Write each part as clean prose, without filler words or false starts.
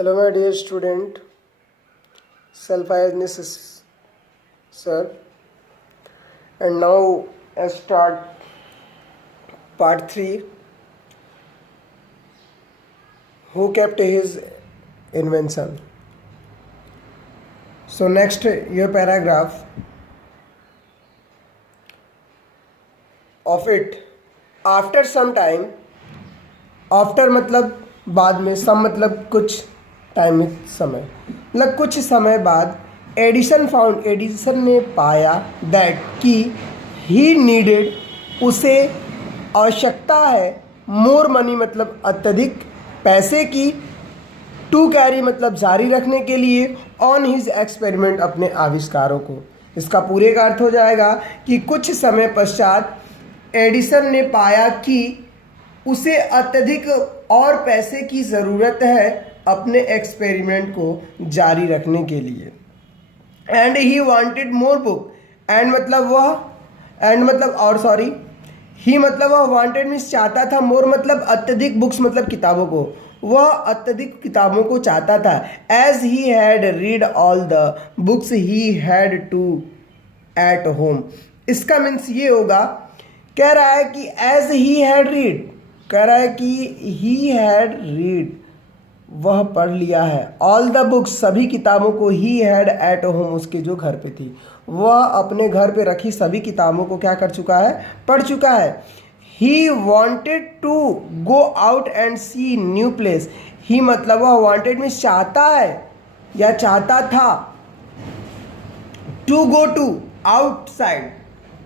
Hello, my dear student. Self-awareness is sir, and now I start part 3. Who kept his invention? So next your paragraph of it. After some time, after मतलब बाद में, some मतलब कुछ time में, समय मतलब कुछ समय बाद, एडिसन ने पाया दैट कि ही नीडेड, उसे आवश्यकता है, मोर मनी मतलब अत्यधिक पैसे की, टू कैरी मतलब जारी रखने के लिए, ऑन हिज एक्सपेरिमेंट अपने आविष्कारों को। इसका पूरे का अर्थ हो जाएगा कि कुछ समय पश्चात एडिसन ने पाया कि उसे अत्यधिक और पैसे की ज़रूरत है अपने एक्सपेरिमेंट को जारी रखने के लिए। And he wanted more book, and मतलब ही मतलब वह वांटेड मीन्स चाहता था, मोर मतलब अत्यधिक, बुक्स मतलब किताबों को, वह अत्यधिक किताबों को चाहता था। As he had read all the books he had to at home. इसका मीन्स ये होगा, कह रहा है कि एज ही हैड रीड, कह रहा है कि ही हैड रीड, वह पढ़ लिया है, ऑल द बुक्स सभी किताबों को, ही हैड एट होम उसके जो घर पे थी, वह अपने घर पे रखी सभी किताबों को क्या कर चुका है, पढ़ चुका है। He wanted to go out and see new place. He मतलब वह वॉन्टेड में चाहता है या चाहता था, to go to outside,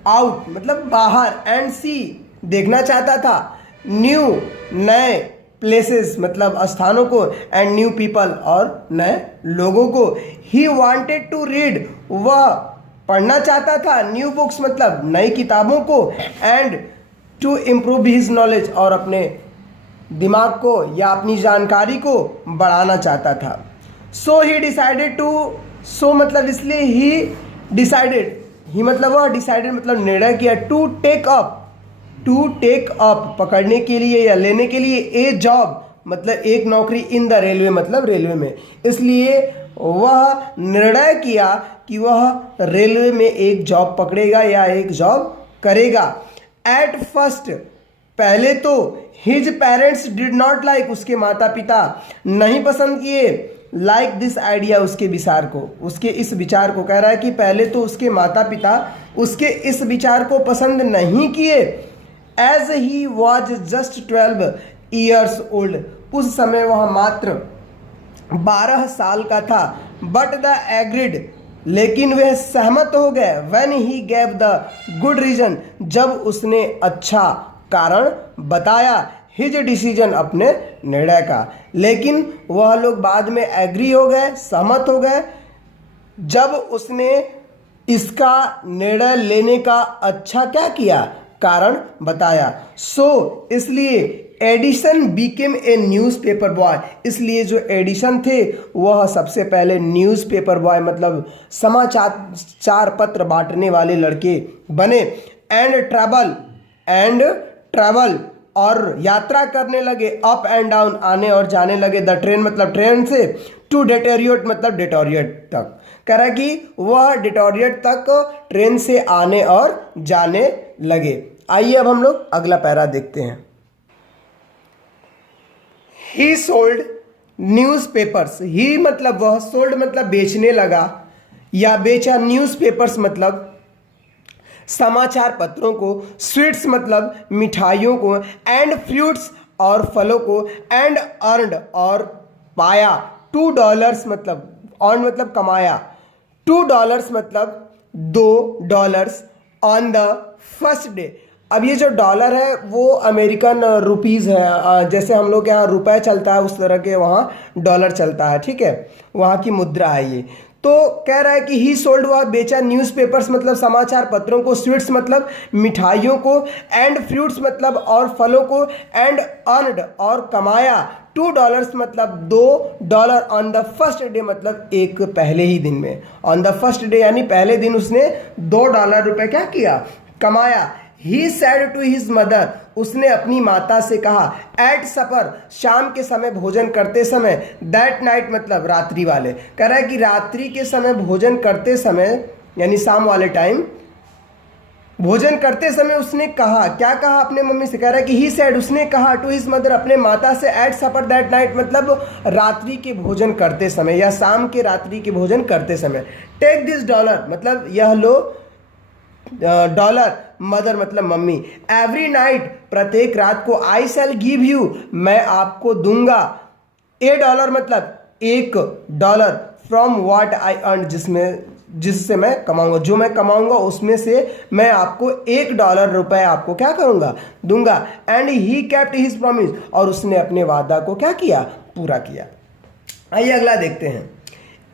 out मतलब बाहर, एंड सी देखना चाहता था, न्यू नए, प्लेसेस मतलब स्थानों को, एंड न्यू पीपल और नए लोगों को। ही वांटेड टू रीड, वह पढ़ना चाहता था, न्यू बुक्स मतलब नई किताबों को, and to improve his knowledge और अपने दिमाग को या अपनी जानकारी को बढ़ाना चाहता था। सो ही डिसाइडेड टू, सो मतलब इसलिए ही डिसाइडेड, ही मतलब वह डिसाइडेड मतलब निर्णय किया, टू टेक अप पकड़ने के लिए या लेने के लिए, ए जॉब मतलब एक नौकरी, इन द रेलवे मतलब रेलवे में। इसलिए वह निर्णय किया कि वह रेलवे में एक जॉब पकड़ेगा या एक जॉब करेगा। एट फर्स्ट पहले तो, his parents did not like, उसके माता पिता नहीं पसंद किए, लाइक दिस आइडिया उसके विचार को, उसके इस विचार को। कह रहा है कि पहले तो उसके माता पिता उसके इस विचार को पसंद नहीं किए। As he was just 12 years old, उस समय वह मात्र 12 साल का था। बट द एग्रीड, लेकिन वह सहमत हो गए। When he gave the good reason, जब उसने अच्छा कारण बताया, हिज डिसीजन अपने निर्णय का। लेकिन वह लोग बाद में एग्री हो गए, सहमत हो गए, जब उसने इसका निर्णय लेने का अच्छा क्या किया, कारण बताया। सो इसलिए एडिसन बीकेम ए न्यूज़पेपर बॉय, इसलिए जो एडिसन थे वह सबसे पहले न्यूज़पेपर बॉय मतलब समाचार पत्र बांटने वाले लड़के बने। एंड ट्रैवल और यात्रा करने लगे, अप एंड डाउन आने और जाने लगे, द ट्रेन मतलब ट्रेन से, टू डेटोरिएट मतलब डेटोरिएट तक। कह रहा कि वह डेटोरिएट तक ट्रेन से आने और जाने लगे। आइए अब हम लोग अगला पैरा देखते हैं। ही सोल्ड न्यूज़पेपर्स, ही मतलब वह, सोल्ड मतलब बेचने लगा या बेचा, न्यूज़पेपर्स मतलब समाचार पत्रों को, स्वीट्स मतलब मिठाइयों को, एंड फ्रूट्स और फलों को, एंड अर्नड और पाया, $2 मतलब, अर्न मतलब कमाया, $2 मतलब $2 ऑन द फर्स्ट डे। अब ये जो डॉलर है वो अमेरिकन रुपीज़ है, जैसे हम लोग यहाँ रुपए चलता है उस तरह के वहाँ डॉलर चलता है, ठीक है, वहाँ की मुद्रा है ये। तो कह रहा है कि ही सोल्ड, वह बेचा, न्यूज़पेपर्स मतलब समाचार पत्रों को, स्वीट्स मतलब मिठाइयों को, एंड फ्रूट्स मतलब और फलों को, एंड अर्नड और कमाया, $2 मतलब $2 ऑन द फर्स्ट डे मतलब एक पहले ही दिन में, ऑन द फर्स्ट डे यानी पहले दिन उसने $2 रुपये क्या किया, कमाया। ही सैड टू हिज मदर, उसने अपनी माता से कहा, एट सपर, शाम के समय भोजन करते समय, दैट नाइट मतलब रात्रि वाले, कह रहा है कि रात्रि के समय भोजन करते समय यानी शाम वाले टाइम भोजन करते समय उसने कहा, क्या कहा अपने मम्मी से, कह रहा है कि ही सेड, उसने कहा, टू हिज मदर, अपने माता से, एट सपर दैट नाइट मतलब रात्रि के भोजन करते समय या शाम के रात्रि के भोजन करते समय, टेक दिस डॉलर मतलब यह लो डॉलर, मदर मतलब मम्मी, एवरी नाइट प्रत्येक रात को, आई शैल गिव यू मैं आपको दूंगा, $1 मतलब $1 फ्रॉम व्हाट आई अर्न जिससे मैं कमाऊंगा, जो मैं कमाऊंगा उसमें से मैं आपको $1 रुपए आपको क्या करूंगा, दूंगा। And he kept his promise, और उसने अपने वादा को क्या किया, पूरा किया। आइए अगला देखते हैं।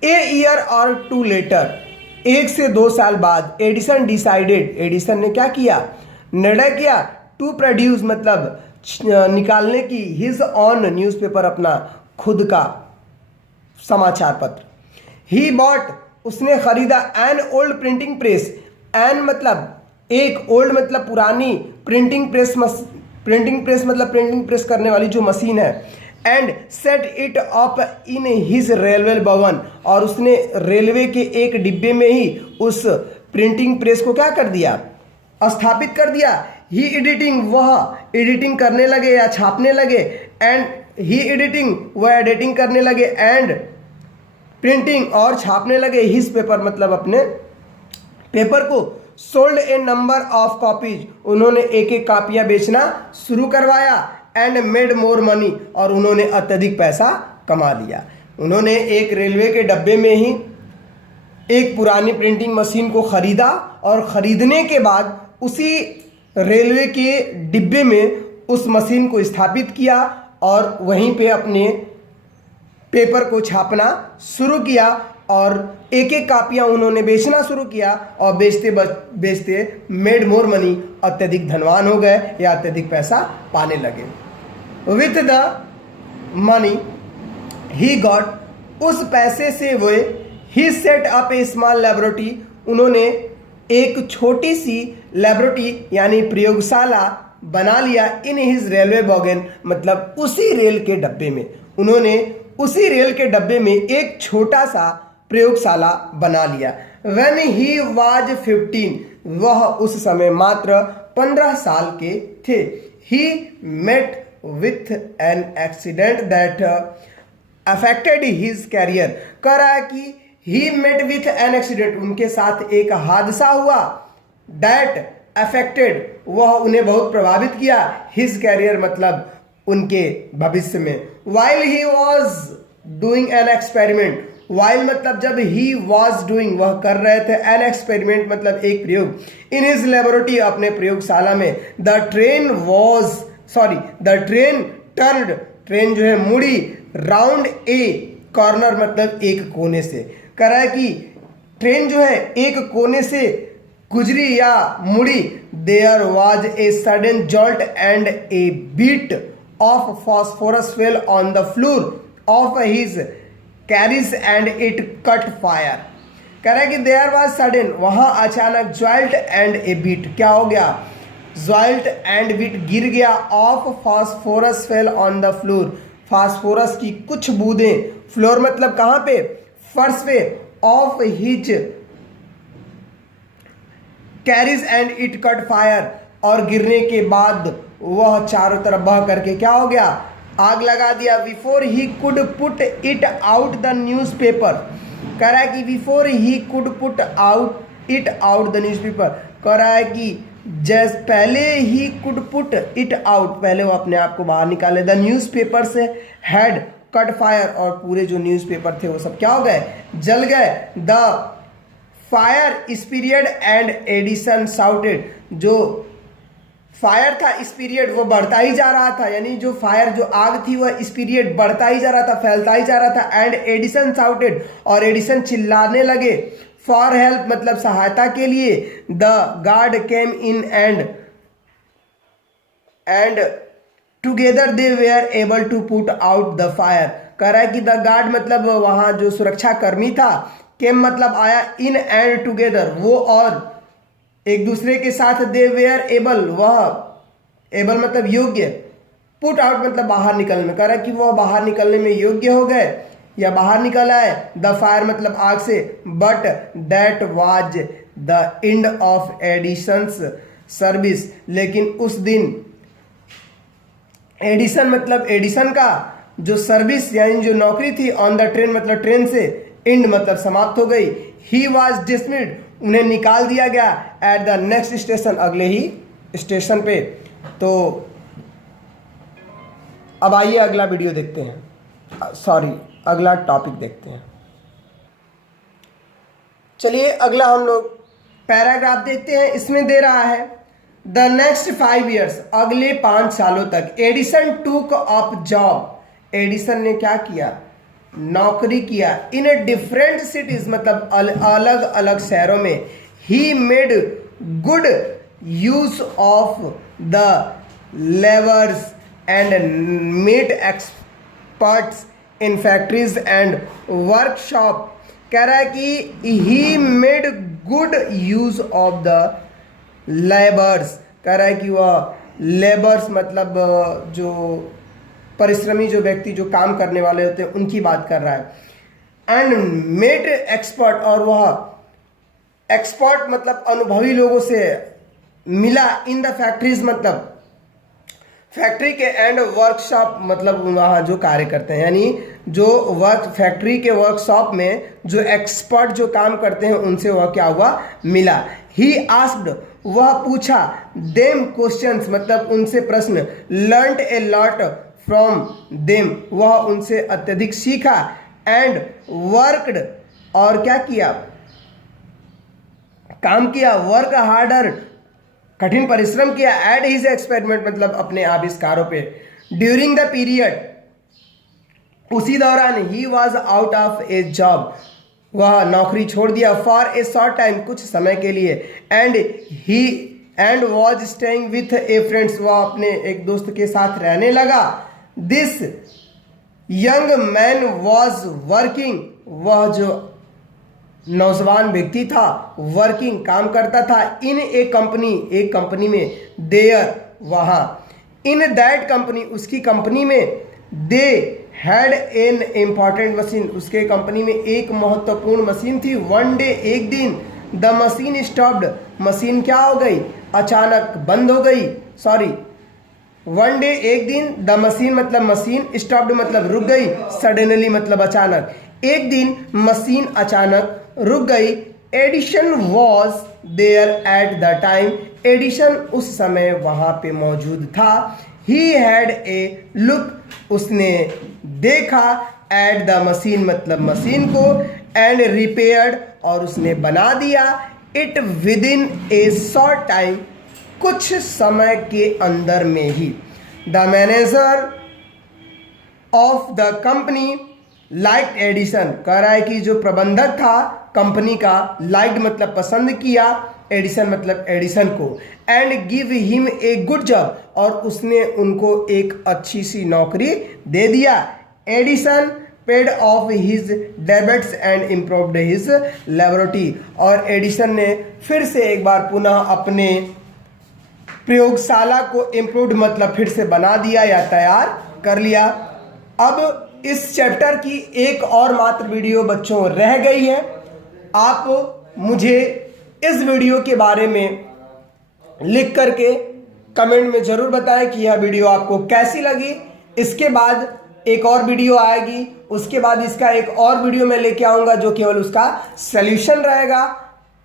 ए ईयर और 2 लेटर, 1 से 2 साल बाद, एडिसन डिसाइडेड, एडिसन ने क्या किया, निर्णय किया, टू प्रोड्यूस मतलब निकालने की, हिज ऑन न्यूज़पेपर अपना खुद का समाचार पत्र, ही बॉट उसने खरीदा, an old printing press, an मतलब एक, ओल्ड मतलब पुरानी, प्रिंटिंग प्रेस मतलब प्रिंटिंग प्रेस करने वाली जो मशीन है, and set it up in his railway wagon, और उसने रेलवे के एक डिब्बे में ही उस प्रिंटिंग प्रेस को क्या कर दिया, स्थापित कर दिया। ही एडिटिंग, वह एडिटिंग करने लगे या छापने लगे, एंड ही एडिटिंग वह एडिटिंग करने लगे, एंड प्रिंटिंग और छापने लगे, हिज पेपर मतलब अपने पेपर को, sold A number of copies, उन्होंने एक एक कापियां बेचना शुरू करवाया, एंड मेड मोर मनी, और उन्होंने अत्यधिक पैसा कमा लिया। उन्होंने एक रेलवे के डब्बे में ही एक पुरानी प्रिंटिंग मशीन को खरीदा, और खरीदने के बाद उसी रेलवे के डिब्बे में उस मशीन को स्थापित किया, और वहीं पे अपने पेपर को छापना शुरू किया, और एक एक कापियां उन्होंने बेचना शुरू किया, और बेचते बेचते मेड मोर मनी, अत्यधिक धनवान हो गए या अत्यधिक पैसा पाने लगे। With the money he got, उस पैसे से वे, ही सेट अप ए स्मॉल लेबोरेटरी, उन्होंने एक छोटी सी लेबोरेटरी यानी प्रयोगशाला बना लिया, इन हिज रेलवे वैगन मतलब उसी रेल के डब्बे में, उन्होंने उसी रेल के डब्बे में एक छोटा सा प्रयोगशाला बना लिया। When he was 15, वह उस समय मात्र 15 साल के थे। He met with an accident that affected his career, कह रहा है कि he met with an accident, उनके साथ एक हादसा हुआ, that affected वह उन्हें बहुत प्रभावित किया, his career मतलब उनके भविष्य में। While he was doing an experiment, while मतलब जब he was doing वह कर रहे थे, an experiment मतलब एक प्रयोग, in his laboratory अपने प्रयोगशाला में, the train turned, ट्रेन जो है मुड़ी, round a corner मतलब एक कोने से, कह रहा है कि ट्रेन जो है एक कोने से गुजरी या मुड़ी, there was a sudden jolt and a beat of phosphorus fell on the floor of his carriage and it caught fire, कह रहा है कि there was sudden, वहाँ अचानक, jolt and a beat, क्या हो गया, jolt and beat गिर गया, of phosphorus fell on the floor, phosphorus की कुछ बूंदें, फ्लोर मतलब कहाँ पे, फर्श पे, of his carriage and it caught fire, और गिरने के बाद वह चारों तरफ बह करके क्या हो गया, आग लगा दिया। Before he could put it out the newspaper, कह रहा है कि before he could put out it out the newspaper, कह रहा है कि जैसे पहले he could put it out, पहले वो अपने आप को बाहर निकाले, द न्यूज़पेपर से हैड कट फायर, और पूरे जो न्यूज़पेपर थे वो सब क्या हो गए, जल गए। The fire spread and Edison shouted, जो फायर था इस पीरियड वो बढ़ता ही जा रहा था, यानी जो फायर जो आग थी वह इस पीरियड बढ़ता ही जा रहा था, फैलता ही जा रहा था। एंड एडिसन साउटेड, और एडिसन चिल्लाने लगे, फॉर हेल्प मतलब सहायता के लिए। The guard came in and together they were able to put out the fire, कह रहा है कि द गार्ड मतलब वहां जो सुरक्षा कर्मी था, केम मतलब आया, इन एंड टुगेदर वो और एक दूसरे के साथ दे वेयर एबल, वह एबल मतलब योग्य, पुट आउट मतलब बाहर निकलने में, कह रहा है कि वह बाहर निकलने में योग्य हो गए या बाहर निकल आए। द फायर मतलब आग से, but that was the end of Edison's service, लेकिन उस दिन एडिशन मतलब एडिशन का जो सर्विस यानी जो नौकरी थी ऑन द ट्रेन मतलब ट्रेन से, एंड मतलब समाप्त हो गई। ही वॉज डिसमिस्ड, उन्हें निकाल दिया गया एट द नेक्स्ट स्टेशन, अगले ही स्टेशन पे। तो अब आइए अगला वीडियो देखते हैं, अगला टॉपिक देखते हैं। चलिए अगला हम लोग पैराग्राफ देखते हैं। इसमें दे रहा है द नेक्स्ट 5 years, अगले 5 सालों तक एडिसन टूक अप जॉब, एडिसन ने क्या किया, नौकरी किया। इन ए डिफरेंट सिटीज मतलब अलग अलग शहरों में। He made good use of the labours and met experts in factories and workshop. कह रहा है कि he made good use of the labours, कह रहा है कि वह लेबर्स मतलब जो परिश्रमी जो व्यक्ति जो काम करने वाले होते हैं उनकी बात कर रहा है। एंड मेट एक्सपर्ट, और वह एक्सपर्ट मतलब अनुभवी लोगों से मिला। इन द फैक्ट्रीज मतलब फैक्ट्री के, एंड वर्कशॉप मतलब वहाँ जो कार्य करते हैं, यानी जो फैक्ट्री के वर्कशॉप में जो एक्सपर्ट जो काम करते हैं उनसे वह क्या हुआ, मिला। ही आस्क्ड, वह पूछा। देम क्वेश्चंस मतलब उनसे प्रश्न। Learned a lot from them, वह उनसे अत्यधिक सीखा। एंड वर्कड, और क्या किया, काम किया। वर्क हार्डर, कठिन परिश्रम किया। एड हिज एक्सपेरिमेंट मतलब अपने आविष्कारों पे। ड्यूरिंग द पीरियड, उसी दौरान he was out of A job, वह नौकरी छोड़ दिया। फॉर ए शॉर्ट टाइम, कुछ समय के लिए। And was staying with A friends, वह अपने एक दोस्त के साथ रहने लगा। This young man was working, वह जो नौजवान व्यक्ति था वर्किंग काम करता था। इन ए कंपनी, एक कंपनी में। देयर, वहाँ। इन दैट कंपनी, उसकी कंपनी में। They had an important machine, उसके कंपनी में एक महत्वपूर्ण मशीन थी। वन डे, एक दिन। द मशीन स्टॉप्ड, मशीन क्या हो गई, अचानक बंद हो गई। वन डे, एक दिन। द मशीन मतलब मशीन, स्टॉप्ड मतलब रुक गई, सडनली मतलब अचानक। एक दिन मशीन अचानक रुक गई। Edison was there at the time, Edison उस समय वहां पे मौजूद था। ही हैड ए लुक, उसने देखा। एट द मशीन मतलब मशीन को। एंड रिपेयर्ड, और उसने बना दिया। It within a short time, कुछ समय के अंदर में ही। The manager of the company like Edison, कह रहा है कि जो प्रबंधक था कंपनी का, लाइक मतलब पसंद किया, एडिशन मतलब एडिशन को। And give him a good job, और उसने उनको एक अच्छी सी नौकरी दे दिया। Edison paid off his debits and improved his laboratory, और एडिशन ने फिर से एक बार पुनः अपने प्रयोगशाला को इम्प्रूव्ड मतलब फिर से बना दिया या तैयार कर लिया। अब इस चैप्टर की एक और मात्र वीडियो बच्चों रह गई है। आप मुझे इस वीडियो के बारे में लिख करके कमेंट में ज़रूर बताएं कि यह वीडियो आपको कैसी लगी। इसके बाद एक और वीडियो आएगी, उसके बाद इसका एक और वीडियो मैं लेके आऊँगा जो केवल उसका सल्यूशन रहेगा।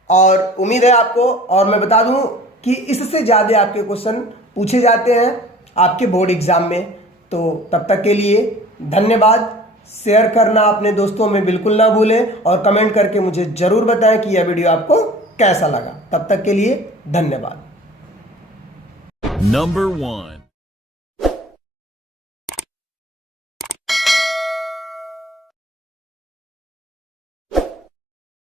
और उम्मीद है आपको, और मैं बता दूं कि इससे ज़्यादा आपके क्वेश्चन पूछे जाते हैं आपके बोर्ड एग्ज़ाम में। तो तब तक के लिए धन्यवाद। शेयर करना अपने दोस्तों में बिल्कुल ना भूलें, और कमेंट करके मुझे ज़रूर बताएं कि यह वीडियो आपको कैसा लगा। तब तक के लिए धन्यवाद। Number 1